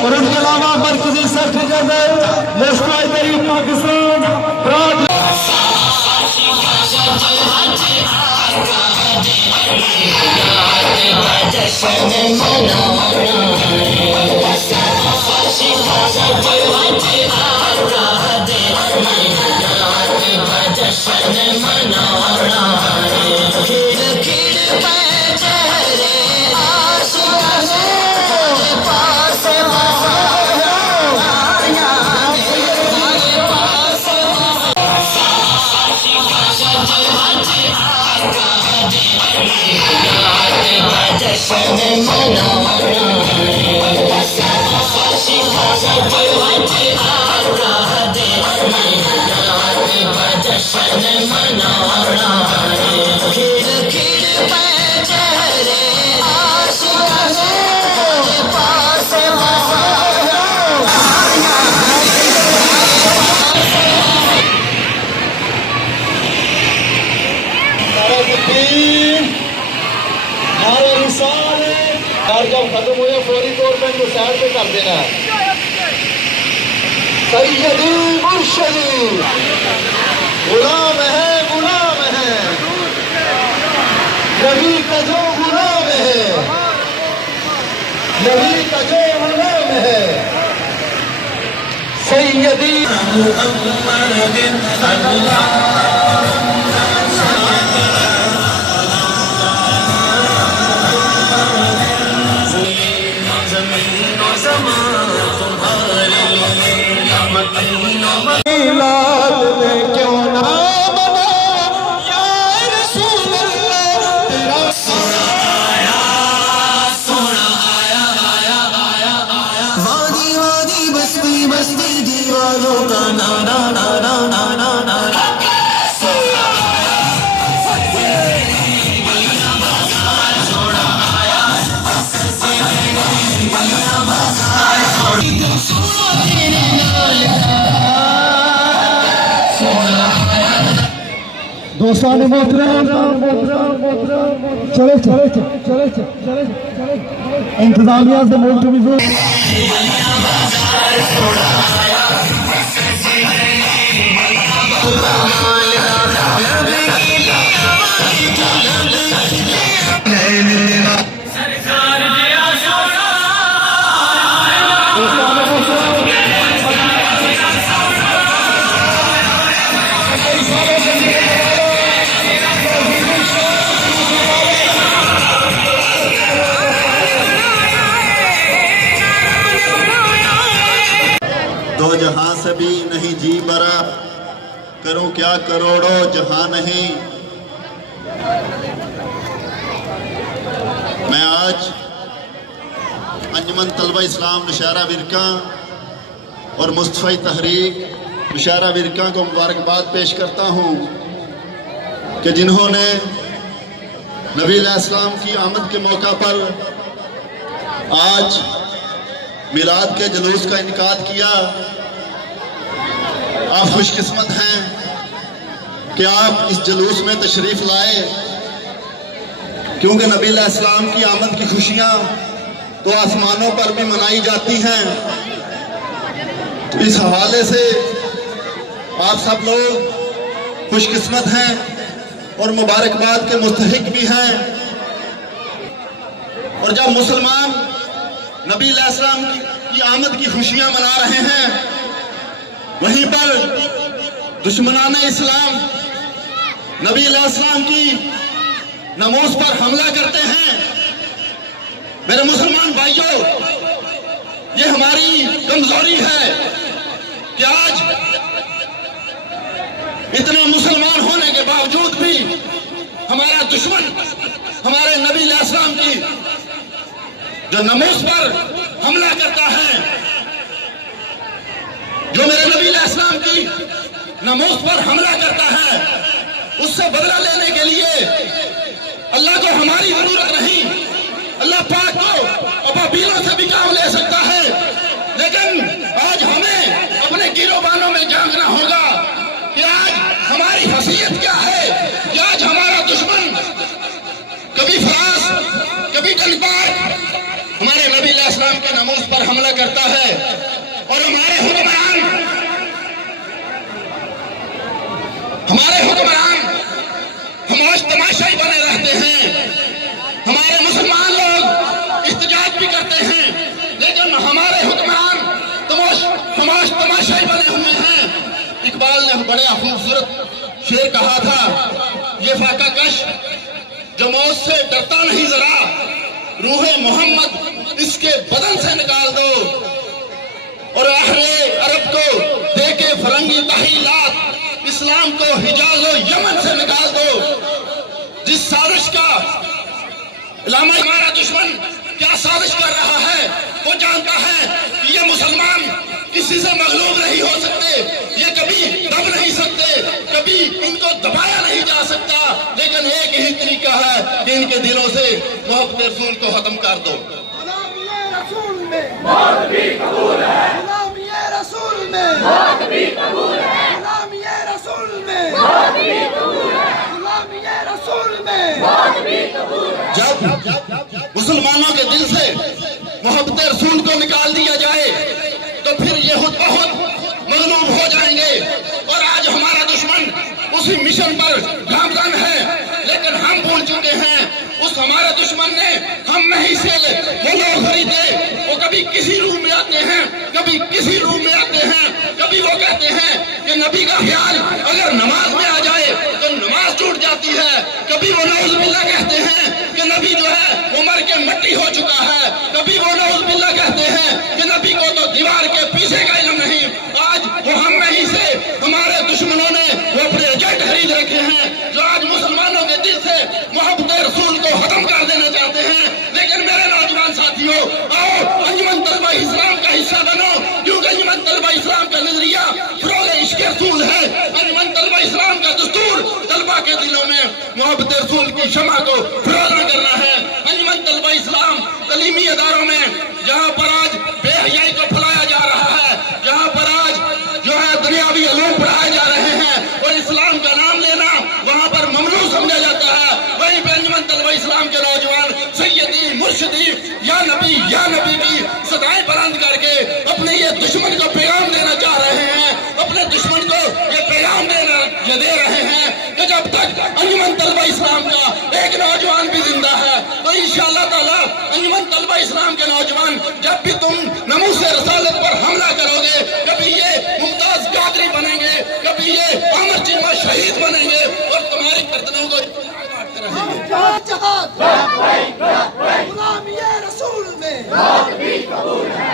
और उनके अलावा मरकजी सेक्रेटरी जनरल नेशनल तहरीक पाकिस्तान जब खत्म हुए फौरी तौर पर इनको साइड पे कर देना है। सैयदी मुर्शदी गुलाम है नबी का जो गुलाम है, नबी का जो गुलाम है। सैयदी दोस्तान मोहतरम चले इंतजामिया से मुल्क भी दो जहां से भी नहीं जी बरा, करूं क्या करोड़ों जहां नहीं। मैं आज अंजुमन तलबा इस्लाम नौशहरा विरका और मुस्तफ़ा तहरीक नौशहरा विरका को मुबारकबाद पेश करता हूं कि जिन्होंने नबी अलैहिस्सलाम की आमद के मौका पर आज मिलाद के जुलूस का इनकाद किया। आप खुशकिस्मत हैं कि आप इस जुलूस में तशरीफ लाए, क्योंकि नबी अलैहिस्सलाम की आमद की खुशियां तो आसमानों पर भी मनाई जाती हैं। तो इस हवाले से आप सब लोग खुशकिस्मत हैं और मुबारकबाद के मुस्तहिक भी हैं। और जब मुसलमान नबी अलैहिस्सलाम की आमद की खुशियां मना रहे हैं, वहीं पर दुश्मनान इस्लाम नबी अलैहिस्सलाम की नमाज पर हमला करते हैं। मेरे मुसलमान भाइयों, ये हमारी कमजोरी है कि आज इतने मुसलमान होने के बावजूद भी हमारा दुश्मन हमारे नबी अलैहिस्सलाम की जो नमाज पर हमला करता है, जो मेरे नबी अलैहिस्सलाम की नमाज पर हमला करता है, उससे बदला लेने के लिए अल्लाह को हमारी जरूरत नहीं। अल्लाह पाक को अबाबीलों से भी काम ले सकता है, लेकिन आज हमें अपने गिरोबानों में जागना होगा कि आज हमारी हैसियत क्या है। कि आज हमारा दुश्मन कभी फरास कभी तलवार हमारे नबी अलैहिस्सलाम के नमाज पर पर हमला करता है और हमारे हुक्मरान खामोश तमाशाई बने रहते हैं। हमारे मुसलमान लोग इख्तिजाज भी करते हैं, लेकिन हमारे हुक्मरान खामोश तमाशाई बने हुए हैं। इकबाल ने बड़ा खूबसूरत शेर कहा था, ये फाका कश जो मौत से डरता नहीं जरा, रूहे मोहम्मद इसके बदन से निकाल दो। और अहले अरब को देके फरंगी तहीलात, इस्लाम को हिजाज और यमन से निकाल दो। जिस साजिश का हमारा दुश्मन क्या साजिश कर रहा है, वो जानता है कि ये मुसलमान किसी से मगलूब नहीं हो सकते, ये कभी दब नहीं सकते, कभी इनको दबाया नहीं जा सकता। लेकिन एक ही तरीका है कि इनके दिलों से मोहब्बत रसूल को खत्म कर दो। गुलामी रसूल में मौत भी कबूल है, गुलामी रसूल में मौत भी कबूल है, गुलामी रसूल में मौत भी कबूल है, गुलामी रसूल में मौत भी कबूल है। जब मुसलमानों के दिल से मोहब्बत रसूल को निकाल दिया जाए तो फिर ये खुद बहुत मगलूब हो जाएंगे। और आज हमारा दुश्मन उसी मिशन पर गामजन है, लेकिन हम भूल चुके हैं उस हमारे दुश्मन ने हम नहीं से वो लोग खरीदे। वो कभी किसी रूम में आते हैं, कभी किसी रूम में आते हैं, कभी वो कहते हैं कि नबी का ख्याल अगर नमाज में आ जाए तो नमाज टूट जाती है। कभी वो नऊज़ुबिल्लाह कहते हैं कि नबी जो है वो मर के मिट्टी हो चुका है। कभी वो नऊज़ुबिल्लाह कहते हैं कि नबी को तो दीवार के पीछे का इल्म नहीं। आज वो हम नहीं से हमारे दुश्मनों ने वो अपने एजेंट खरीद रखे हैं, जो आज मुसलमानों के दिल से मोहब्बत रसूल को खत्म कर देना चाहते हैं। लेकिन मेरे नौजवान साथियों, आओ अंजुमन तलबा इस्लाम का हिस्सा बनो, क्योंकि अंजुमन तलबा इस्लाम का नजरिया फरोग़ इश्क़ रसूल है। अंजुमन तलबा इस्लाम का दस्तूर तलबा के दिलों में मोहब्बत रसूल की शमा को फरोज़ करना है। अंजुमन तलबा इस्लाम तलीमी अदारों में जहाँ पर आज बेहयाई को फैलाया जा रहा है, जहाँ पर आज जो है दुनियावी उलूम पढ़ाए जा रहे हैं और इस्लाम का नाम लेना वहाँ पर ममनू समझा जाता है, वहीं पे अंजुमन तलबा इस्लाम के नौजवान सैयदी मुर्शिदी या नबी की सदाएं बुलंद करके अपने ये दुश्मन को पैगाम देना चाह रहे हैं। अपने दुश्मन को ये पैगाम दे रहे हैं कि जब तक अंजुमन तलबा इस्लाम का एक नौजवान भी जिंदा है तो इंशाअल्लाह ताला अंजुमन तलबा इस्लाम के नौजवान जब भी तुम नमूसे रसालत पर हमला करोगे, कभी ये मुमताज कादरी बनेंगे, कभी ये अमर चिन्ह शहीद बनेंगे और तुम्हारी गर्दनों को काटते रहेंगे।